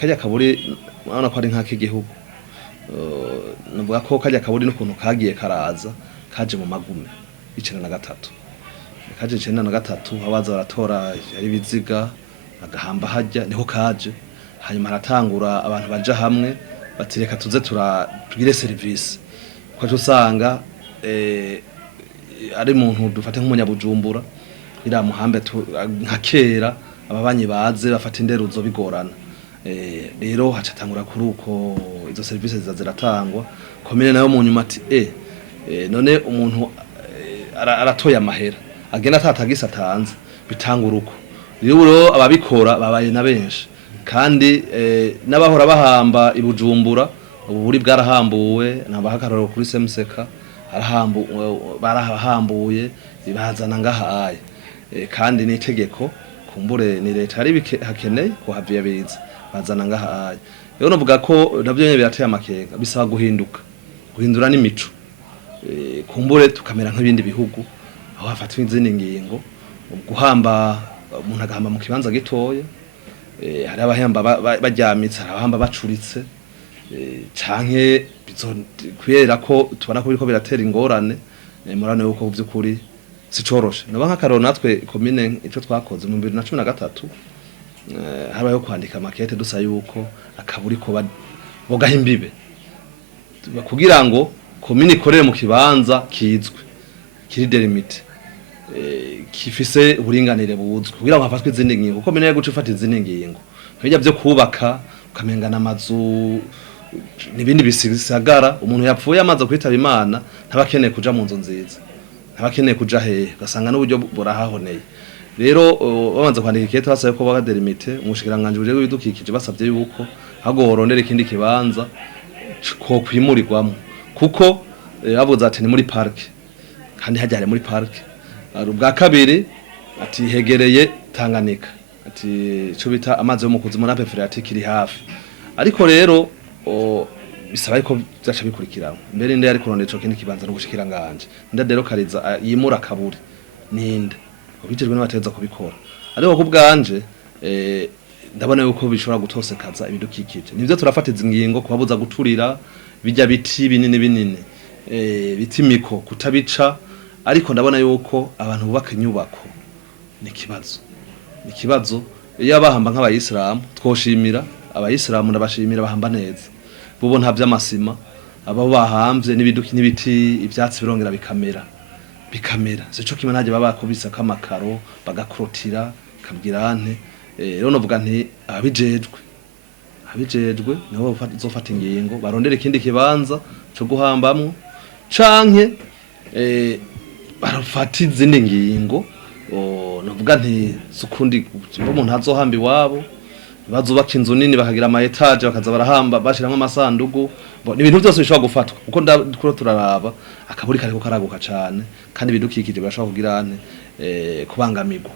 kajya kaburi urabona ko ari nk'ak'igihugu navuga ko kajya kaburi n'ukuntu kagiye karaza kaje mu magume 1993 kaje 1993 abaza baratora ari biziga agahamba hajya niho kaje hanyuma haratangura abantu baje hamwe batireka tuze tugire service ko usanga ari muntu dufate nk'umunyabujumbura ira muhambe nka kera ababanyi baze bafata inderuzo bigorana rero hacatangura kuri uko izo service ziratangwa komine nayo mu nyuma ati none umuntu aratoye amahera agenda atatagisa atanze bitangura uko rero ababikora babaye na benshi kandi n'abahora bahamba ibujumbura ubu buri bwarahambuwe nabahakararo kuri semuseka barahambuye ibazana ngahaye kandi n'itegeko kumbure ni leta ari hakeneye ko haviye biza bazana ngahaye rero novuga ko navyo nyene birateye amakenga bisaba guhindura n'imico kumbure tukamera nk'ibindi bihugu aho hafatwa izindi ngingo guhamba umuntu agahamba mu kibanza gitoya hari abahamba bajyamitse hari abahamba bacuritse canke kwera ko tubona ko biriko biratera ingorane murane yuko by'ukuri sicoroshe naba nk'akaroro natwe komine ico twakoze mu 2013 habayo kwandika makete dusa yuko akaburi ko bogaha imbibe kugira ngo komine ikorere mu kibanza kizwe kiri delimite kifise uburinganire buzwe kugira ngo hafatwe izindi ngingo komine yo guca ifata izindi ngingo bijya byo kubaka ukamengana amazu nibindi bisigara umuntu yapfuye amaze kwitaba Imana ntabakeneye kuja mu nzu nziza ntabakeneye kuja hehe gasanga n'uburyo burahahoneye rero bamanze kwandika ikete basaye ko bagadelimite umushikiranganje uje w'ibidukikije basavye yuko hagorondera ikindi kibanza ko kwimurirwamo kuko bavuze ati ni muri park kandi hajyare muri park ubwa kabiri ati hegereye Tanganyika ati cyo bita amazi yo mu kuzimu na Phréatique iri hafi ariko rero bisaba ko byaca bikurikirana mbere nde ari kurondera ico kindi kibanza no gushikiranganje ndadero kariza yimura kaburi ninde ubijejwe n'abateza kubikora ariko kubwanje ndabona yuko bishobora gutosekaza ibidukikije nivyo turafatiza ingingo kubabuza guturira bijya biti binini biti miko kutabica ariko ndabona yuko abantu bubaka inyubako ni kibazo iyo abahamba nk'abayisilamu twoshimira abayisilamu ndabashimira bahamba neza bubo nta by'amasima abo bahamvye n'ibiti ivyatsi birongera bikamera sico kimwe ntaje babakubisa kamakaro bagakrotira kabwirante rero novuga nti abijejwe nabo bazofata ingingo barondera ikindi kibanza cyo guhambamwo canke barafata izindi ngingo novuga nti sukundi umuntu azohamba iwabo bazubaka inzu nini bakagira ama etage bakaza barahamba bashiramo amasandugu ni ibintu byose bishobora gufatwa uko ndakuro turaraba akaburi kariko karaguka cyane kandi bidukikije bashobora kugira kubangamirwa